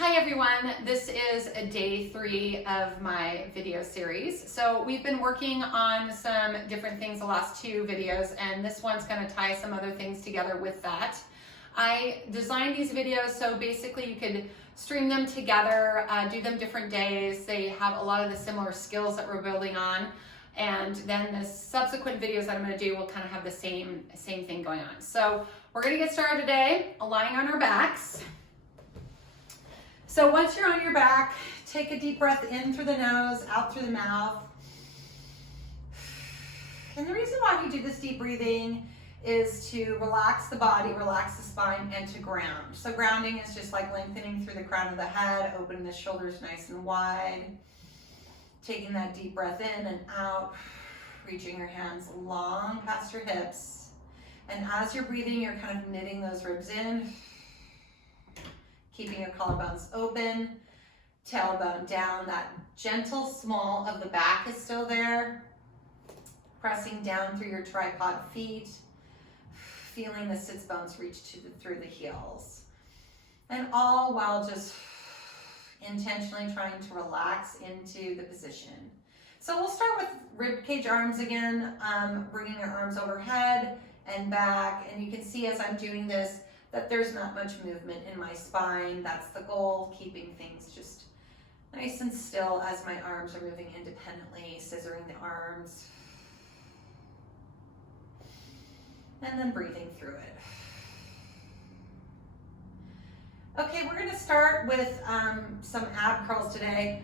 Hi everyone, this is day 3 of my video series. So we've been working on some different things the last 2 videos, and this one's going to tie some other things together with that. I designed these videos so basically you could stream them together, do them different days. They have a lot of the similar skills that we're building on, and then the subsequent videos that I'm going to do will kind of have the same thing going on. So we're going to get started today, lying on our backs. So once you're on your back, take a deep breath in through the nose, out through the mouth. And the reason why we do this deep breathing is to relax the body, relax the spine, and to ground. So grounding is just like lengthening through the crown of the head, opening the shoulders nice and wide, taking that deep breath in and out, reaching your hands long past your hips. And as you're breathing, you're kind of knitting those ribs in, keeping your collarbones open, tailbone down. That gentle small of the back is still there. Pressing down through your tripod feet, feeling the sits bones reach through the heels. And all while just intentionally trying to relax into the position. So we'll start with rib cage arms again, bringing your arms overhead and back. And you can see as I'm doing this, that there's not much movement in my spine. That's the goal, keeping things just nice and still as my arms are moving independently, scissoring the arms. And then breathing through it. Okay, we're gonna start with some ab curls today.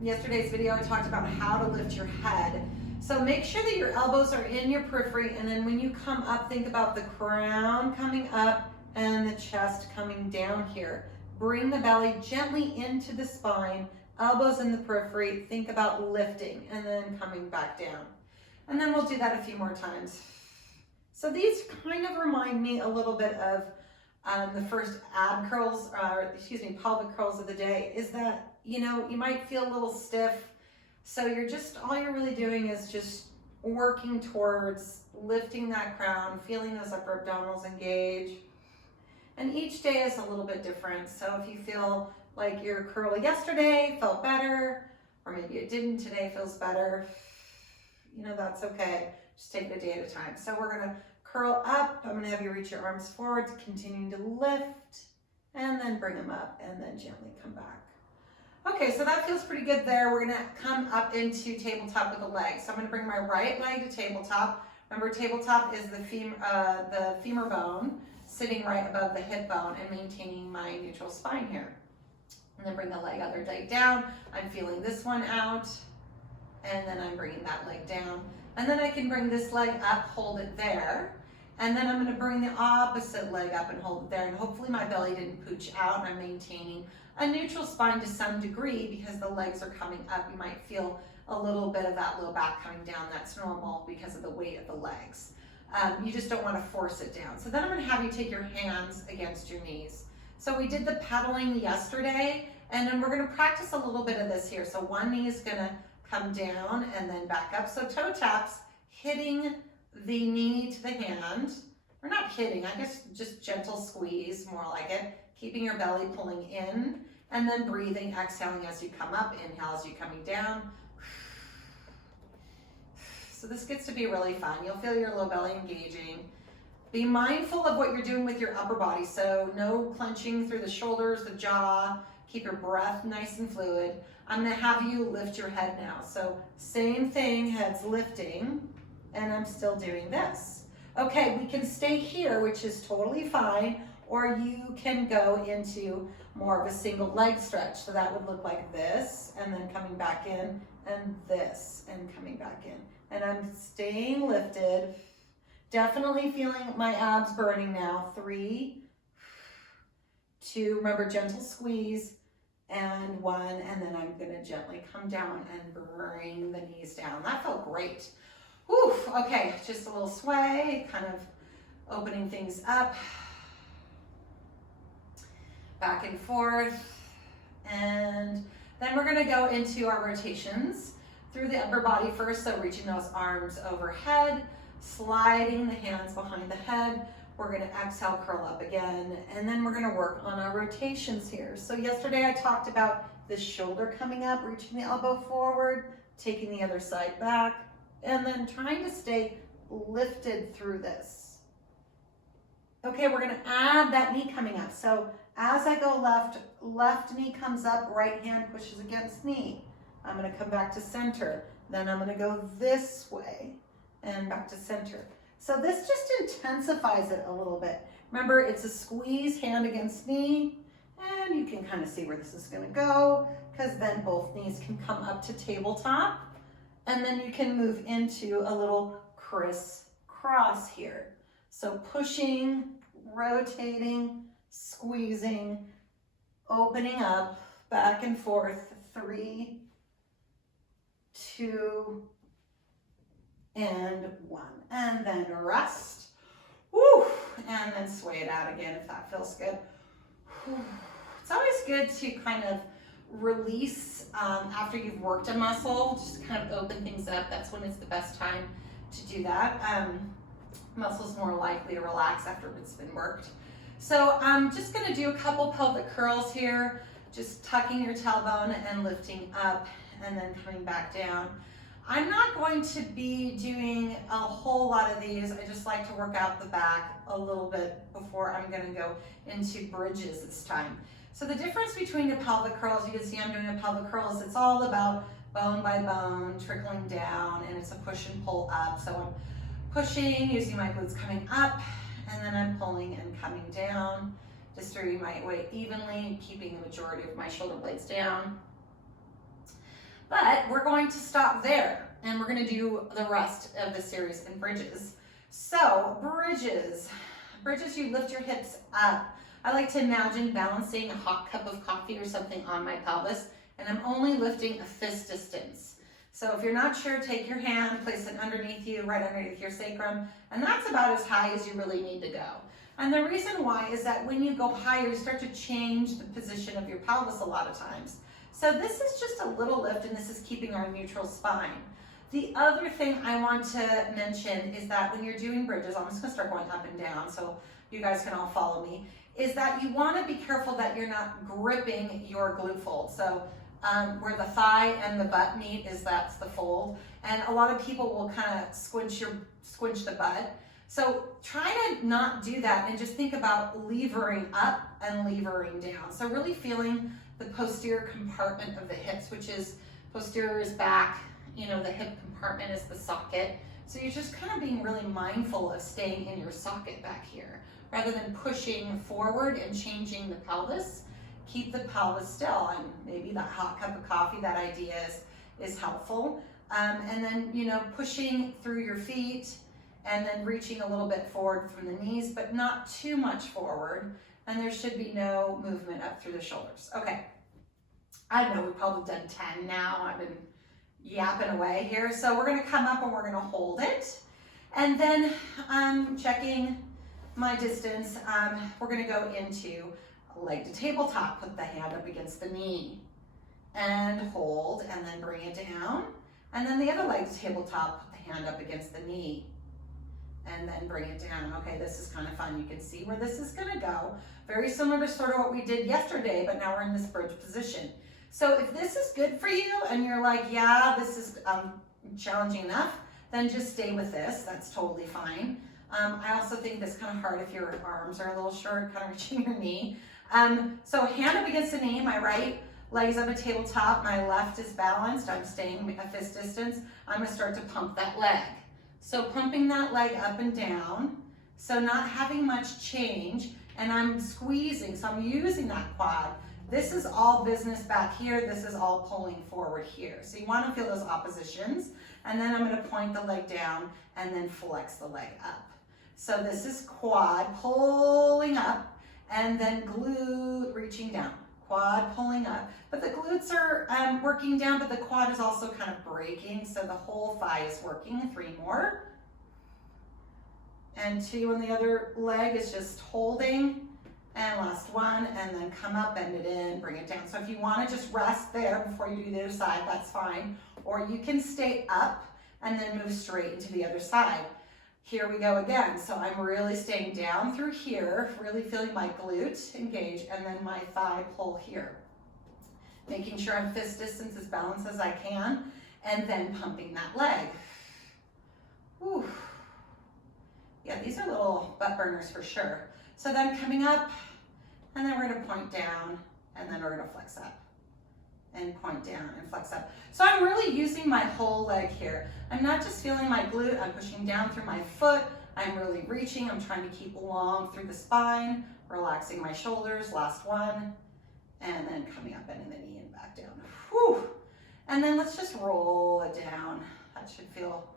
Yesterday's video, I talked about how to lift your head. So make sure that your elbows are in your periphery, and then when you come up, think about the crown coming up and the chest coming down here. Bring the belly gently into the spine, elbows in the periphery, think about lifting and then coming back down. And then we'll do that a few more times. So these kind of remind me a little bit of the first pelvic curls of the day, is that, you might feel a little stiff. So all you're really doing is just working towards lifting that crown, feeling those upper abdominals engage. And each day is a little bit different. So if you feel like your curl yesterday felt better, or maybe it didn't, today feels better, that's okay. Just take it a day at a time. So we're gonna curl up. I'm gonna have you reach your arms forward, continuing to lift, and then bring them up, and then gently come back. Okay, so that feels pretty good there. We're gonna come up into tabletop with the legs. So I'm gonna bring my right leg to tabletop. Remember, tabletop is the femur bone sitting right above the hip bone and maintaining my neutral spine here. And then bring the other leg down. I'm feeling this one out, and then I'm bringing that leg down. And then I can bring this leg up, hold it there. And then I'm gonna bring the opposite leg up and hold it there. And hopefully my belly didn't pooch out, and I'm maintaining a neutral spine to some degree because the legs are coming up. You might feel a little bit of that low back coming down. That's normal because of the weight of the legs. You just don't want to force it down. So then I'm going to have you take your hands against your knees. So we did the pedaling yesterday, and then we're going to practice a little bit of this here. So one knee is going to come down and then back up. So toe taps, hitting the knee to the hand. Or not hitting, I guess just gentle squeeze, more like it. Keeping your belly pulling in, and then breathing, exhaling as you come up, inhale as you're coming down. So this gets to be really fun. You'll feel your low belly engaging. Be mindful of what you're doing with your upper body. So no clenching through the shoulders, the jaw. Keep your breath nice and fluid. I'm gonna have you lift your head now. So same thing, head's lifting, and I'm still doing this. Okay, we can stay here, which is totally fine, or you can go into more of a single leg stretch. So that would look like this, and then coming back in, and this, and coming back in. And I'm staying lifted, definitely feeling my abs burning now. 3, 2, remember gentle squeeze, and 1, and then I'm gonna gently come down and bring the knees down. That felt great. Whew, okay, just a little sway, kind of opening things up. Back and forth, and then we're gonna go into our rotations through the upper body first, so reaching those arms overhead, sliding the hands behind the head, We're gonna exhale, curl up again, and then we're gonna work on our rotations here. So yesterday I talked about the shoulder coming up, reaching the elbow forward, taking the other side back, and then trying to stay lifted through this. Okay, we're gonna add that knee coming up. So as I go left, left knee comes up, right hand pushes against knee. I'm gonna come back to center. Then I'm gonna go this way and back to center. So this just intensifies it a little bit. Remember, it's a squeeze, hand against knee, and you can kind of see where this is gonna go, because then both knees can come up to tabletop, and then you can move into a little crisscross here. So pushing, rotating, squeezing, opening up, back and forth, 3, 2, and 1. And then rest. Woo! And then sway it out again if that feels good. Whew. It's always good to kind of release after you've worked a muscle, just kind of open things up. That's when it's the best time to do that. Muscle's more likely to relax after it's been worked. So I'm just gonna do a couple pelvic curls here, just tucking your tailbone and lifting up and then coming back down. I'm not going to be doing a whole lot of these. I just like to work out the back a little bit before I'm gonna go into bridges this time. So the difference between the pelvic curls, you can see I'm doing a pelvic curl, is it's all about bone by bone, trickling down, and it's a push and pull up. So I'm pushing, using my glutes coming up, and then I'm pulling and coming down, distributing my weight evenly, keeping the majority of my shoulder blades down. But we're going to stop there, and we're going to do the rest of the series in bridges. So bridges, you lift your hips up. I like to imagine balancing a hot cup of coffee or something on my pelvis, and I'm only lifting a fist distance. So if you're not sure, take your hand, place it underneath you, right underneath your sacrum, and that's about as high as you really need to go. And the reason why is that when you go higher, you start to change the position of your pelvis a lot of times. So this is just a little lift, and this is keeping our neutral spine. The other thing I want to mention is that when you're doing bridges, I'm just gonna start going up and down so you guys can all follow me, is that you wanna be careful that you're not gripping your glute fold. So where the thigh and the butt meet that's the fold. And a lot of people will kind of squinch the butt. So try to not do that and just think about levering up and levering down. So really feeling the posterior compartment of the hips, which is posterior is back, you know, the hip compartment is the socket. So you're just kind of being really mindful of staying in your socket back here, rather than pushing forward and changing the pelvis. Keep the pelvis still, and maybe that hot cup of coffee, that idea is helpful. And then, you know, pushing through your feet and then reaching a little bit forward from the knees, but not too much forward. And there should be no movement up through the shoulders. Okay, I don't know, we've probably done 10 now. I've been yapping away here. So we're gonna come up and we're gonna hold it. And then checking my distance, we're gonna go into leg to tabletop, put the hand up against the knee and hold, and then bring it down. And then the other leg to tabletop, put the hand up against the knee and then bring it down. Okay, this is kind of fun. You can see where this is gonna go. Very similar to sort of what we did yesterday, but now we're in this bridge position. So if this is good for you and you're like, yeah, this is challenging enough, then just stay with this. That's totally fine. I also think this kind of hard if your arms are a little short, kind of reaching your knee. So hand up against the knee, my right leg is on a tabletop, my left is balanced, I'm staying a fist distance. I'm gonna start to pump that leg. So pumping that leg up and down, so not having much change, and I'm squeezing, so I'm using that quad. This is all business back here, this is all pulling forward here. So you wanna feel those oppositions, and then I'm gonna point the leg down and then flex the leg up. So this is quad pulling up, and then glute reaching down. Quad pulling up, but the glutes are working down, but the quad is also kind of breaking, so the whole thigh is working. 3 more. And 2 on the other leg is just holding. And last one, and then come up, bend it in, bring it down. So if you want to just rest there before you do the other side, that's fine. Or you can stay up and then move straight into the other side. Here we go again. So I'm really staying down through here, really feeling my glute engage, and then my thigh pull here. Making sure I'm fist distance as balanced as I can, and then pumping that leg. Whew. Yeah, these are little butt burners for sure. So then coming up, and then we're gonna point down, and then we're gonna flex up. And point down and flex up. So I'm really using my whole leg here. I'm not just feeling my glute, I'm pushing down through my foot. I'm really reaching, I'm trying to keep long through the spine, relaxing my shoulders, last one. And then coming up, bending the knee and back down. Whew. And then let's just roll it down. That should feel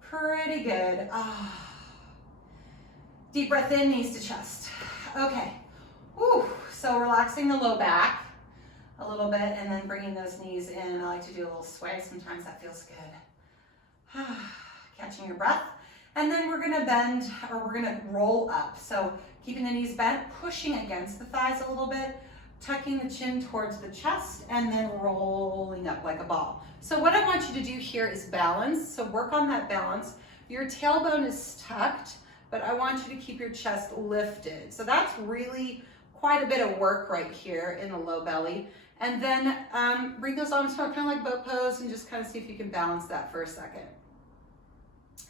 pretty good. Deep breath in, knees to chest. Okay. Whew. So relaxing the low back a little bit and then bringing those knees in. I like to do a little sway. Sometimes that feels good. Catching your breath. And then we're gonna bend, or we're gonna roll up. So keeping the knees bent, pushing against the thighs a little bit, tucking the chin towards the chest, and then rolling up like a ball. So what I want you to do here is balance. So work on that balance. Your tailbone is tucked, but I want you to keep your chest lifted. So that's really quite a bit of work right here in the low belly. And then bring those arms out kind of like boat pose and just kind of see if you can balance that for a second.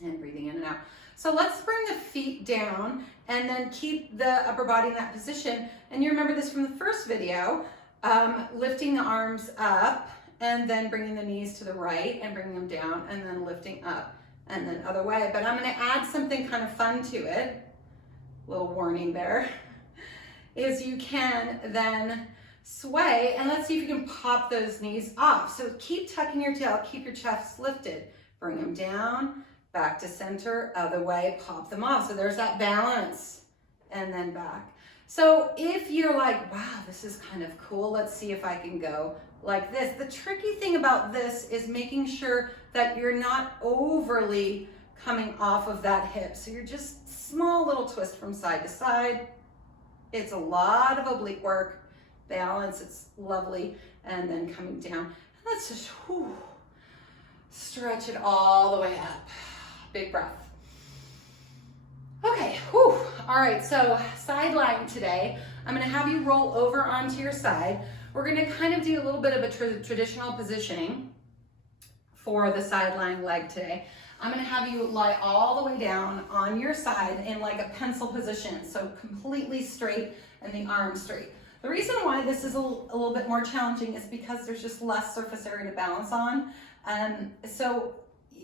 And breathing in and out. So let's bring the feet down and then keep the upper body in that position. And you remember this from the first video, lifting the arms up and then bringing the knees to the right and bringing them down and then lifting up and then other way. But I'm gonna add something kind of fun to it. Little warning there. Is you can then sway, and let's see if you can pop those knees off. So keep tucking your tail, keep your chest lifted. Bring them down, back to center, other way, pop them off. So there's that balance, and then back. So if you're like, wow, this is kind of cool, let's see if I can go like this. The tricky thing about this is making sure that you're not overly coming off of that hip. So you're just small little twist from side to side. It's a lot of oblique work. Balance, it's lovely, and then coming down. And let's just stretch it all the way up. Big breath. Okay, all right, so side lying today. I'm gonna have you roll over onto your side. We're gonna kind of do a little bit of a traditional positioning for the side lying leg today. I'm gonna have you lie all the way down on your side in like a pencil position, so completely straight and the arms straight. The reason why this is a little bit more challenging is because there's just less surface area to balance on. So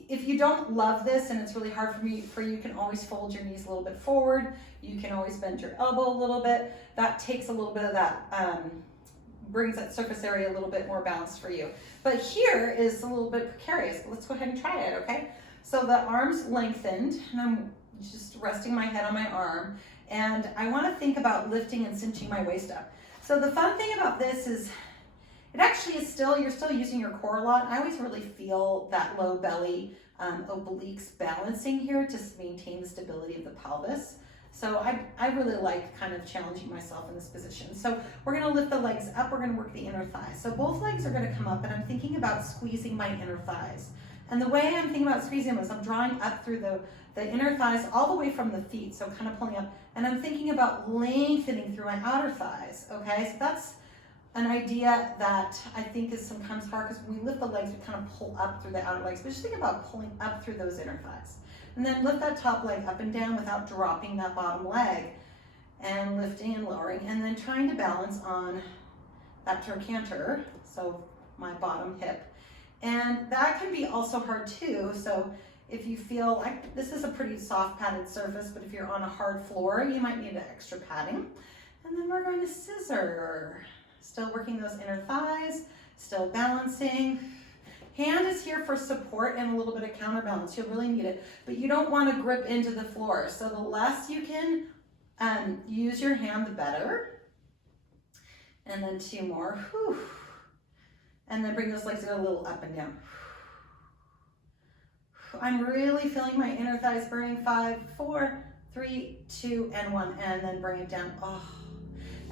if you don't love this and it's really hard for you, you can always fold your knees a little bit forward. You can always bend your elbow a little bit. That takes a little bit of that, brings that surface area a little bit more balanced for you. But here is a little bit precarious. Let's go ahead and try it, okay? So the arms lengthened, and I'm just resting my head on my arm. And I wanna think about lifting and cinching my waist up. So the fun thing about this is it actually is you're still using your core a lot. I always really feel that low belly, obliques balancing here to maintain the stability of the pelvis. So I really like kind of challenging myself in this position. So we're gonna lift the legs up, we're gonna work the inner thighs. So both legs are gonna come up, and I'm thinking about squeezing my inner thighs. And the way I'm thinking about squeezing them is I'm drawing up through the inner thighs all the way from the feet, so kind of pulling up, and I'm thinking about lengthening through my outer thighs, okay? So that's an idea that I think is sometimes hard, because when we lift the legs, we kind of pull up through the outer legs, but just think about pulling up through those inner thighs. And then lift that top leg up and down without dropping that bottom leg, and lifting and lowering, and then trying to balance on that trochanter, so my bottom hip. And that can be also hard too, so if you feel like this is a pretty soft padded surface, but if you're on a hard floor, you might need extra padding. And then we're going to scissor. Still working those inner thighs, still balancing. Hand is here for support and a little bit of counterbalance. You'll really need it, but you don't want to grip into the floor. So the less you can use your hand, the better. And then 2 more. Whew. And then bring those legs a little up and down. I'm really feeling my inner thighs burning. 5, 4, 3, 2, and 1. And then bring it down.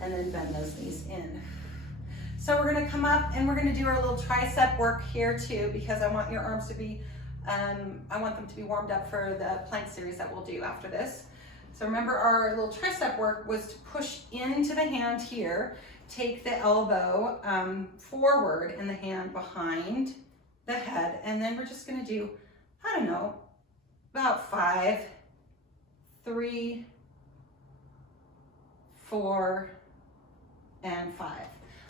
And then bend those knees in. So we're gonna come up and we're gonna do our little tricep work here too, because I want your arms to be I want them to be warmed up for the plank series that we'll do after this. So remember, our little tricep work was to push into the hand here, take the elbow forward and the hand behind the head, and then we're just gonna do, I don't know, about 5, 3, 4, and 5.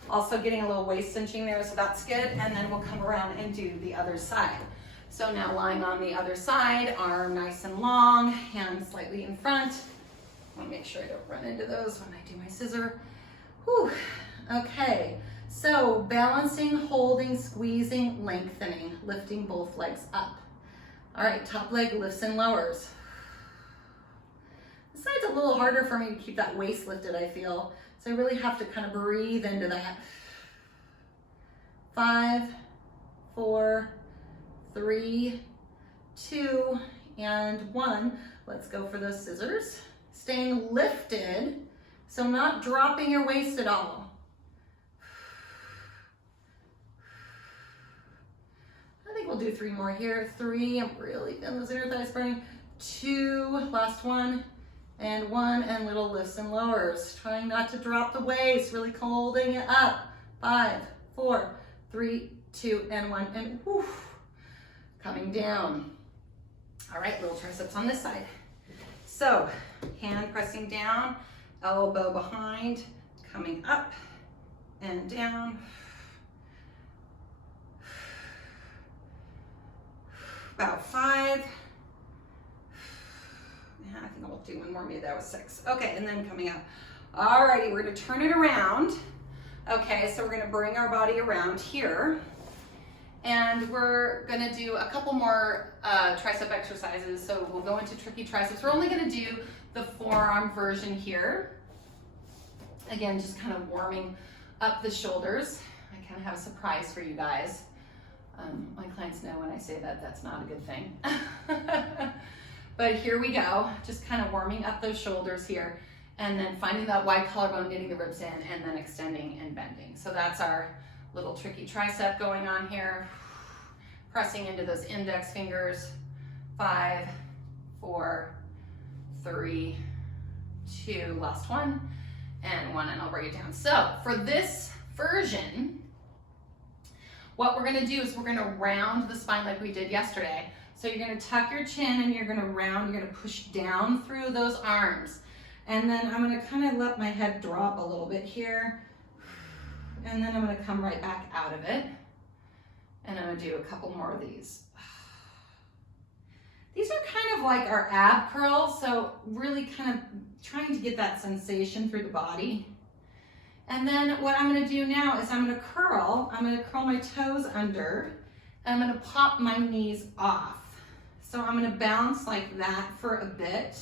Also getting a little waist cinching there, so that's good. And then we'll come around and do the other side. So now lying on the other side, arm nice and long, hand slightly in front. I want to make sure I don't run into those when I do my scissor. Whew. Okay, so balancing, holding, squeezing, lengthening, lifting both legs up. All right, top leg lifts and lowers. This side's a little harder for me to keep that waist lifted, I feel. So I really have to kind of breathe into that. 5, 4, 3, 2, and 1. Let's go for those scissors. Staying lifted, so not dropping your waist at all. I think we'll do 3 more here. 3, I'm really feeling those inner thighs burning. 2, last one. And 1, and little lifts and lowers. Trying not to drop the waist, really holding it up. 5, 4, 3, 2, and 1, and woof. Coming down. All right, little triceps on this side. So, hand pressing down, elbow behind, coming up and down. About 5. I think I'll do one more, maybe that was 6. Okay, and then coming up. Alrighty, we're gonna turn it around. Okay, so we're gonna bring our body around here. And we're gonna do a couple more tricep exercises. So we'll go into tricky triceps. We're only gonna do the forearm version here. Again, just kind of warming up the shoulders. I kind of have a surprise for you guys. My clients know when I say that, that's not a good thing. But here we go, just kind of warming up those shoulders here, and then finding that wide collarbone, getting the ribs in, and then extending and bending. So that's our little tricky tricep going on here. Pressing into those index fingers. 5, 4, 3, 2, last one, and 1, and I'll bring it down. So for this version, what we're gonna do is we're gonna round the spine like we did yesterday. So you're gonna tuck your chin and you're gonna round, you're gonna push down through those arms. And then I'm gonna kind of let my head drop a little bit here. And then I'm gonna come right back out of it. And I'm gonna do a couple more of these. These are kind of like our ab curls, so really kind of trying to get that sensation through the body. And then what I'm gonna do now is I'm gonna curl my toes under, and I'm gonna pop my knees off. So I'm gonna bounce like that for a bit.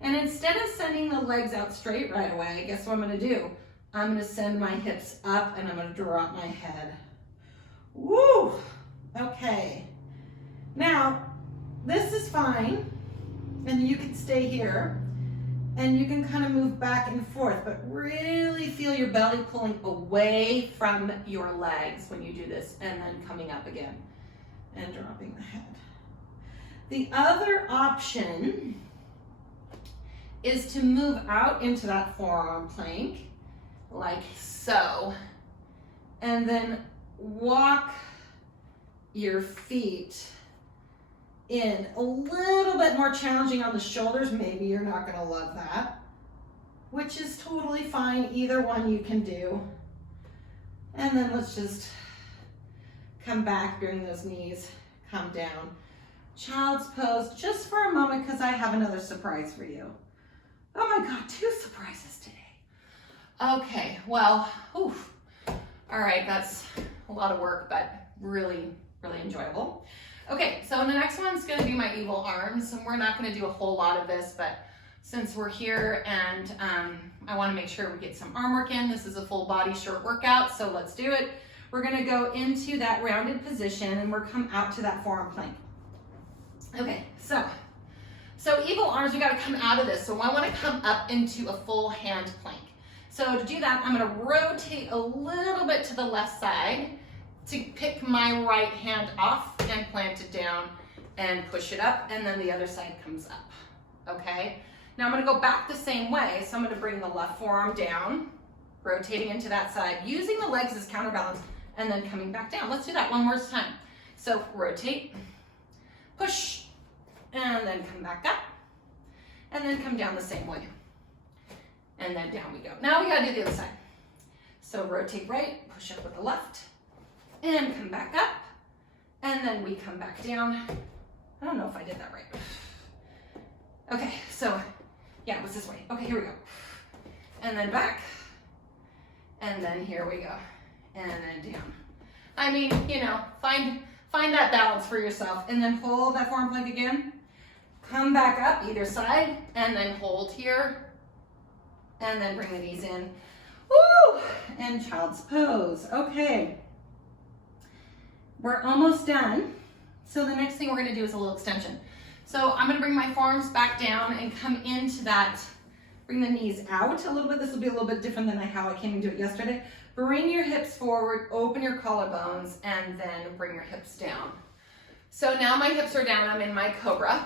And instead of sending the legs out straight right away, guess what I'm gonna do? I'm gonna send my hips up and I'm gonna drop my head. Woo! Okay. Now, this is fine. And you can stay here. And you can kind of move back and forth, but really feel your belly pulling away from your legs when you do this, and then coming up again and dropping the head. The other option is to move out into that forearm plank, like so, and then walk your feet in. A little bit more challenging on the shoulders. Maybe you're not going to love that, which is totally fine. Either one you can do. And then let's just come back, bring those knees, come down. Child's pose just for a moment because I have another surprise for you. Oh my God, 2 surprises today. Okay, well, oof. All right, that's a lot of work, but really, really enjoyable. Okay, so the next one's gonna be my evil arms, and we're not gonna do a whole lot of this, but since we're here and I wanna make sure we get some arm work in, this is a full body short workout, so let's do it. We're gonna go into that rounded position and we're come out to that forearm plank. Okay, so evil arms, we gotta come out of this, so I wanna come up into a full hand plank. So to do that, I'm gonna rotate a little bit to the left side to pick my right hand off and plant it down. and push it up, and then the other side comes up, okay? Now I'm gonna go back the same way, so I'm gonna bring the left forearm down, rotating into that side, using the legs as counterbalance, and then coming back down. Let's do that one more time. So rotate, push, and then come back up, and then come down the same way. And then down we go. Now we gotta do the other side. So rotate right, push up with the left, and come back up, and then we come back down. I don't know if I did that right. Okay, so yeah, it was this way. Okay, here we go. And then back, and then here we go, and then down. I mean, you know, find that balance for yourself, and then hold that forearm plank again. Come back up either side, and then hold here, and then bring the knees in. Woo! And child's pose. Okay. We're almost done. So the next thing we're gonna do is a little extension. So I'm gonna bring my forearms back down and come into that, bring the knees out a little bit. This will be a little bit different than how I came into it yesterday. Bring your hips forward, open your collarbones, and then bring your hips down. So now my hips are down, I'm in my cobra,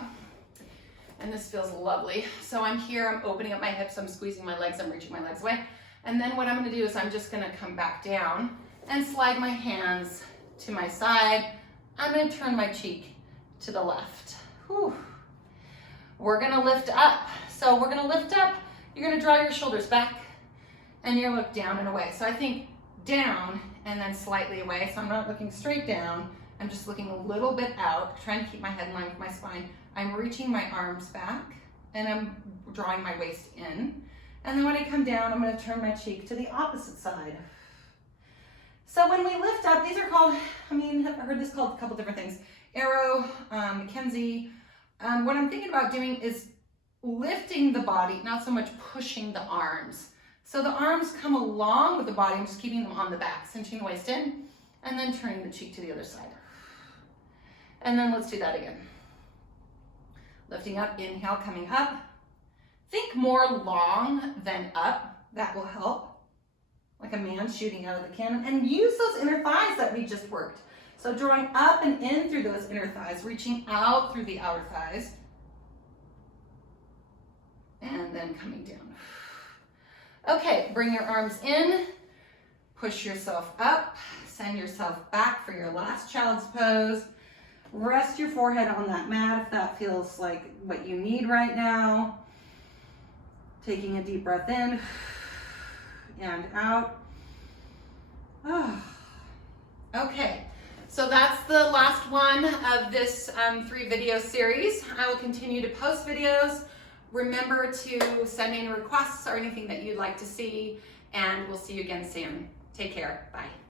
and this feels lovely. So I'm here, I'm opening up my hips, I'm squeezing my legs, I'm reaching my legs away. And then what I'm gonna do is I'm just gonna come back down and slide my hands to my side. I'm gonna turn my cheek to the left. Whew. We're gonna lift up. So we're gonna lift up, you're gonna draw your shoulders back, and you look down and away. So I think down and then slightly away. So I'm not looking straight down, I'm just looking a little bit out, trying to keep my head in line with my spine. I'm reaching my arms back, and I'm drawing my waist in. And then when I come down, I'm gonna turn my cheek to the opposite side. So when we lift up, these are called, I've heard this called a couple different things. Arrow, Mackenzie. What I'm thinking about doing is lifting the body, not so much pushing the arms. So the arms come along with the body, I'm just keeping them on the back, cinching the waist in, and then turning the cheek to the other side. And then let's do that again. Lifting up, inhale, coming up. Think more long than up, that will help. Like a man shooting out of the cannon. And use those inner thighs that we just worked. So drawing up and in through those inner thighs, reaching out through the outer thighs. And then coming down. Okay, bring your arms in, push yourself up, send yourself back for your last child's pose. Rest your forehead on that mat if that feels like what you need right now. Taking a deep breath in and out. Oh. Okay, so that's the last one of this 3 video series. I will continue to post videos. Remember to send in requests or anything that you'd like to see, and we'll see you again soon. Take care. Bye.